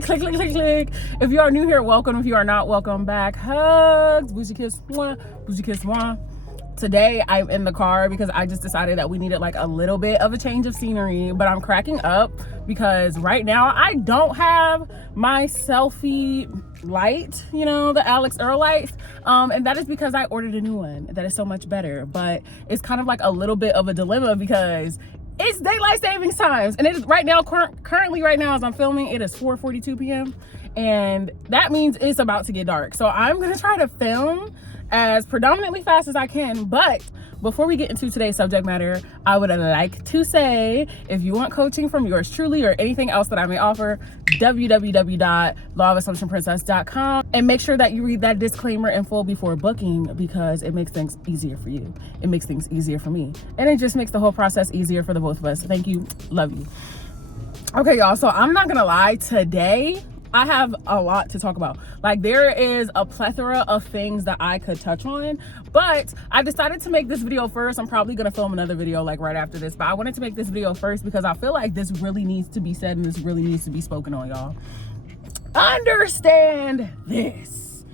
click. If you are new here, welcome. If you are not, welcome back. Hugs, bougie kiss, mwah, bougie kiss, mwah. Today I'm in the car because I just decided that we needed like a little bit of a change of scenery, but I'm cracking up because right now I don't have my selfie light, you know, the Alex Earl lights, and that is because I ordered a new one that is so much better. But it's kind of like a little bit of a dilemma because it's daylight savings times, and it is right now, currently right now as I'm filming, it is 4:42 p.m. and that means it's about to get dark. So I'm gonna try to film as predominantly fast as I can. But before we get into today's subject matter, I would like to say, if you want coaching from yours truly or anything else that I may offer, www.lawofassumptionprincess.com, and make sure that you read that disclaimer in full before booking, because it makes things easier for you. It makes things easier for me, and it just makes the whole process easier for the both of us. Thank you. Love you. Okay, y'all, so I'm not gonna lie, today I have a lot to talk about. Like, there is a plethora of things that I could touch on, but I decided to make this video first. I'm probably gonna film another video like right after this, but I wanted to make this video first because I feel like this really needs to be said and this really needs to be spoken on, y'all. Understand this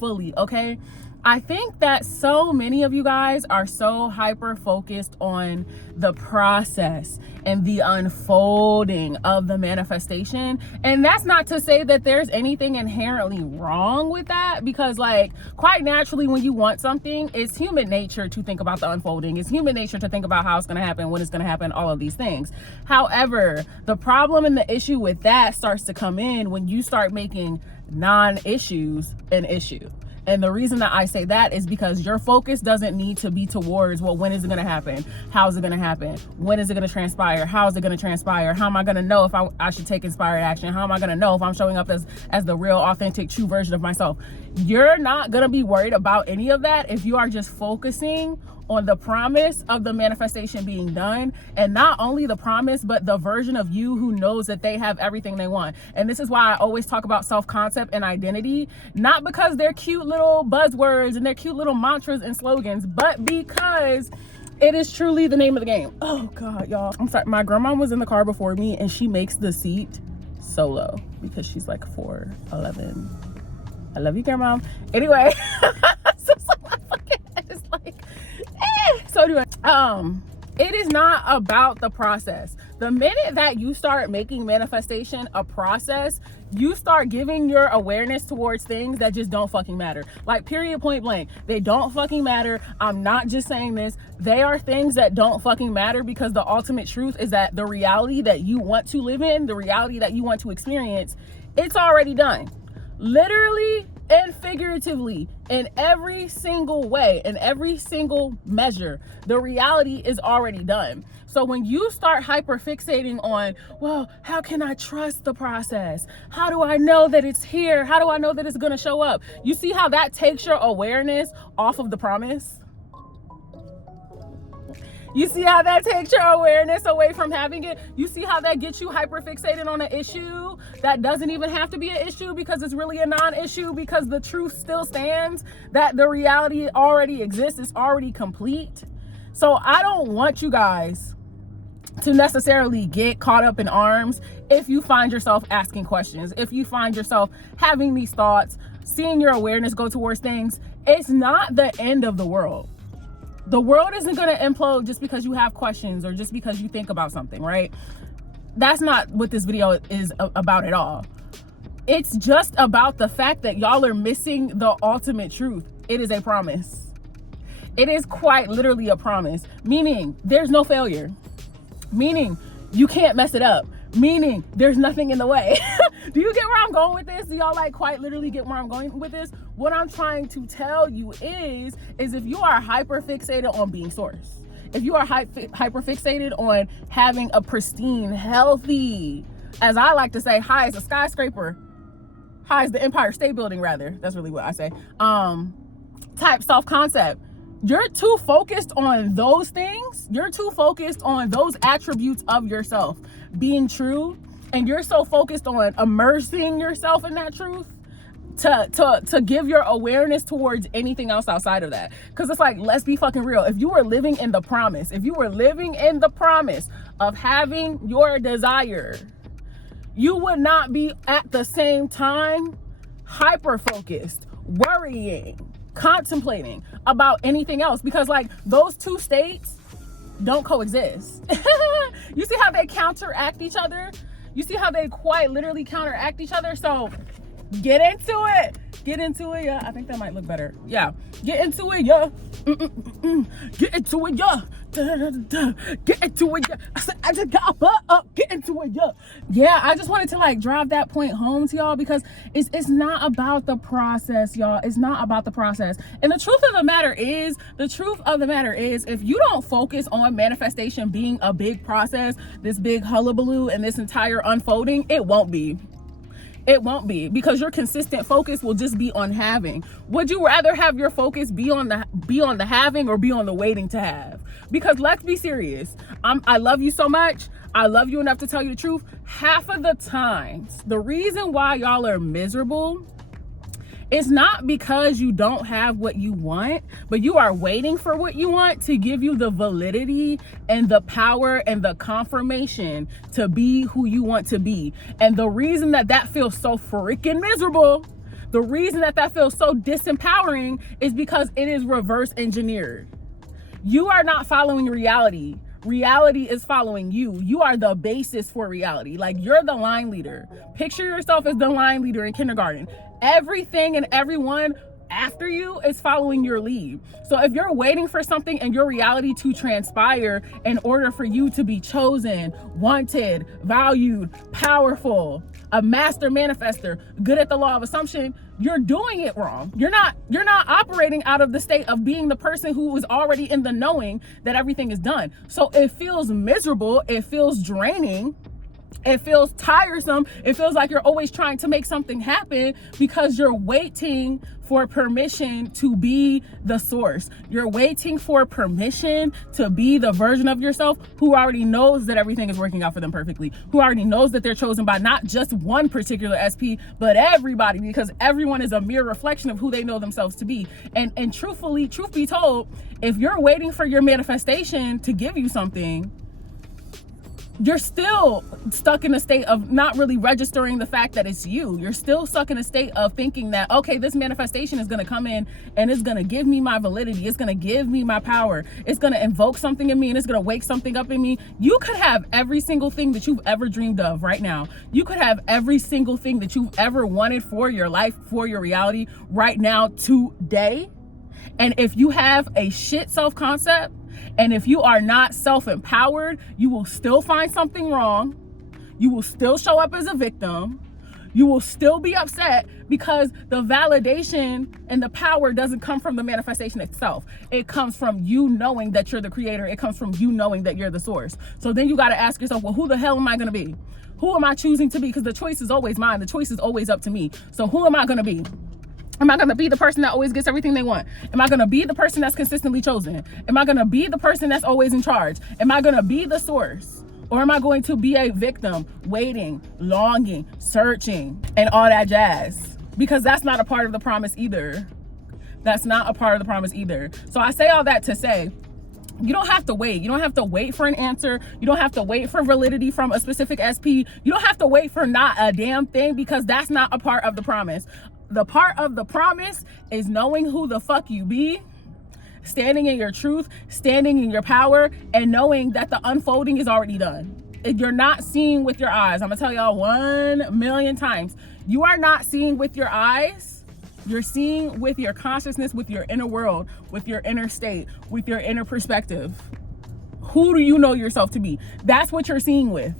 fully, okay? I think that so many of you guys are so hyper focused on the process and the unfolding of the manifestation. And that's not to say that there's anything inherently wrong with that, because like quite naturally when you want something, it's human nature to think about the unfolding. It's human nature to think about how it's going to happen, when it's going to happen, all of these things. However, the problem and the issue with that starts to come in when you start making non-issues an issue. And the reason that I say that is because your focus doesn't need to be towards, well, when is it going to happen? How is it going to happen? When is it going to transpire? How is it going to transpire? How am I going to know if I should take inspired action? How am I going to know if I'm showing up as the real, authentic, true version of myself? You're not going to be worried about any of that if you are just focusing on the promise of the manifestation being done, and not only the promise, but the version of you who knows that they have everything they want. And this is why I always talk about self-concept and identity, not because they're cute little buzzwords and they're cute little mantras and slogans, but because it is truly the name of the game. Oh God, y'all. I'm sorry. My grandma was in the car before me and she makes the seat so low because she's like 4'11". I love you, grandma. Anyway, so anyway, it is not about the process. The minute that you start making manifestation a process, you start giving your awareness towards things that just don't fucking matter. Like, period, point blank. They don't fucking matter. I'm not just saying this. They are things that don't fucking matter, because the ultimate truth is that the reality that you want to live in, the reality that you want to experience, it's already done. Literally and figuratively, in every single way, in every single measure, the reality is already done. So when you start hyper fixating on, well, how can I trust the process? How do I know that it's here? How do I know that it's gonna show up? You see how that takes your awareness off of the promise? You see how that takes your awareness away from having it? You see how that gets you hyper fixated on an issue that doesn't even have to be an issue, because it's really a non-issue, because the truth still stands that the reality already exists. It's already complete. So I don't want you guys to necessarily get caught up in arms if you find yourself asking questions, if you find yourself having these thoughts, seeing your awareness go towards things. It's not the end of the world. The world isn't going to implode just because you have questions or just because you think about something, right? That's not what this video is about at all. It's just about the fact that y'all are missing the ultimate truth. It is a promise. It is quite literally a promise, meaning there's no failure, meaning you can't mess it up, meaning there's nothing in the way. Do you get where I'm going with this? Do y'all like quite literally get where I'm going with this? What I'm trying to tell you is if you are hyper fixated on being source, if you are hyper fixated on having a pristine, healthy, as I like to say, high as a skyscraper, high as the Empire State Building, rather, that's really what I say, type self-concept, you're too focused on those things. You're too focused on those attributes of yourself being true, and you're so focused on immersing yourself in that truth to give your awareness towards anything else outside of that. Because it's like, let's be fucking real. If you were living in the promise, if you were living in the promise of having your desire, you would not be at the same time hyper focused, worrying, contemplating about anything else, because like those two states don't coexist. You see how they counteract each other? You see how they quite literally counteract each other? So get into it. Get into it, yeah. I think that might look better. Yeah. Get into it, yeah. Get into it, yeah. Get into it, yeah. I just got butt up. Get into it, yeah. Yeah, I just wanted to like drive that point home to y'all, because it's not about the process, y'all. It's not about the process. And the truth of the matter is, if you don't focus on manifestation being a big process, this big hullabaloo and this entire unfolding, it won't be. It won't be, because your consistent focus will just be on having. Would you rather have your focus be on the having or be on the waiting to have? Because let's be serious. I love you so much. I love you enough to tell you the truth. Half of the times, the reason why y'all are miserable, it's not because you don't have what you want, but you are waiting for what you want to give you the validity and the power and the confirmation to be who you want to be. And the reason that feels so freaking miserable, the reason that feels so disempowering, is because it is reverse engineered. You are not following reality. Reality is following you. You are the basis for reality. Like, you're the line leader. Picture yourself as the line leader in kindergarten. Everything and everyone after you is following your lead. So if you're waiting for something in your reality to transpire in order for you to be chosen, wanted, valued, powerful, a master manifester, good at the law of assumption, you're doing it wrong. You're not operating out of the state of being the person who is already in the knowing that everything is done. So it feels miserable, it feels draining, it feels tiresome, it feels like you're always trying to make something happen because you're waiting for permission to be the source. You're waiting for permission to be the version of yourself who already knows that everything is working out for them perfectly, who already knows that they're chosen by not just one particular SP, but everybody, because everyone is a mere reflection of who they know themselves to be. And truthfully, truth be told, if you're waiting for your manifestation to give you something, you're still stuck in a state of not really registering the fact that it's you. You're still stuck in a state of thinking that, okay, this manifestation is going to come in and it's going to give me my validity. It's going to give me my power. It's going to invoke something in me and it's going to wake something up in me. You could have every single thing that you've ever dreamed of right now. You could have every single thing that you've ever wanted for your life, for your reality right now, today. And if you have a shit self-concept, and if you are not self-empowered, you will still find something wrong. You will still show up as a victim. You will still be upset because the validation and the power doesn't come from the manifestation itself. It comes from you knowing that you're the creator. It comes from you knowing that you're the source. So then you got to ask yourself, well, who the hell am I going to be? Who am I choosing to be? Because the choice is always mine. The choice is always up to me. So who am I going to be? Am I going to be the person that always gets everything they want? Am I going to be the person that's consistently chosen? Am I going to be the person that's always in charge? Am I going to be the source? Or am I going to be a victim, waiting, longing, searching, and all that jazz? Because that's not a part of the promise either. That's not a part of the promise either. So I say all that to say, you don't have to wait. You don't have to wait for an answer. You don't have to wait for validity from a specific SP. You don't have to wait for not a damn thing, because that's not a part of the promise. The part of the promise is knowing who the fuck you be, standing in your truth, standing in your power, and knowing that the unfolding is already done. If you're not seeing with your eyes, I'm gonna tell y'all 1,000,000 times, you are not seeing with your eyes. You're seeing with your consciousness, with your inner world, with your inner state, with your inner perspective. Who do you know yourself to be? That's what you're seeing with.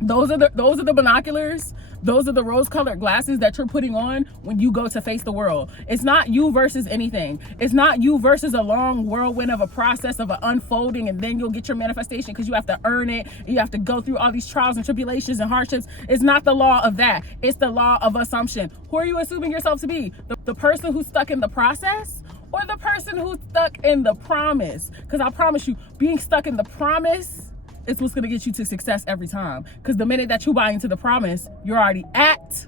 Those are the binoculars. Those are the rose-colored glasses that you're putting on when you go to face the world. It's not you versus anything. It's not you versus a long whirlwind of a process of an unfolding, and then you'll get your manifestation because you have to earn it. You have to go through all these trials and tribulations and hardships. It's not the law of that. It's the law of assumption. Who are you assuming yourself to be? The person who's stuck in the process, or the person who's stuck in the promise? Because I promise you, being stuck in the promise, it's what's gonna get you to success every time. Because the minute that you buy into the promise, you're already at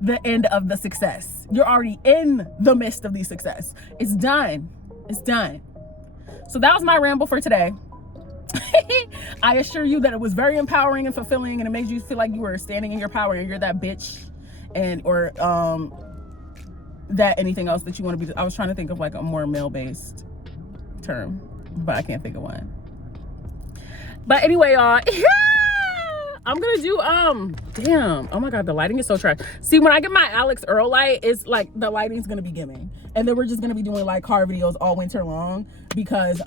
the end of the success. You're already in the midst of the success. It's done. It's done. So that was my ramble for today. I assure you that it was very empowering and fulfilling, and it made you feel like you were standing in your power and you're that bitch, and or that anything else that you want to be. I was trying to think of like a more male-based term, but I can't think of one. But anyway, y'all, I'm gonna do damn, oh my god, the lighting is so trash. See, when I get my Alex Earl light, it's like the lighting's gonna be giving, and then we're just gonna be doing like car videos all winter long because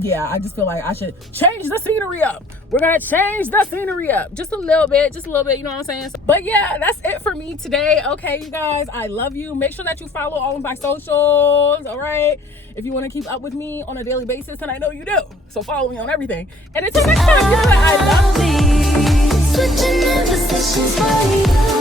yeah, I just feel like I should change the scenery up. We're gonna change the scenery up just a little bit, you know what I'm saying? But yeah, that's it for me today. Okay, you guys, I love you. Make sure that you follow all of my socials, all right? If you want to keep up with me on a daily basis, and I know you do, so follow me on everything. And until next time, you know that I love you. Switching in positions for you.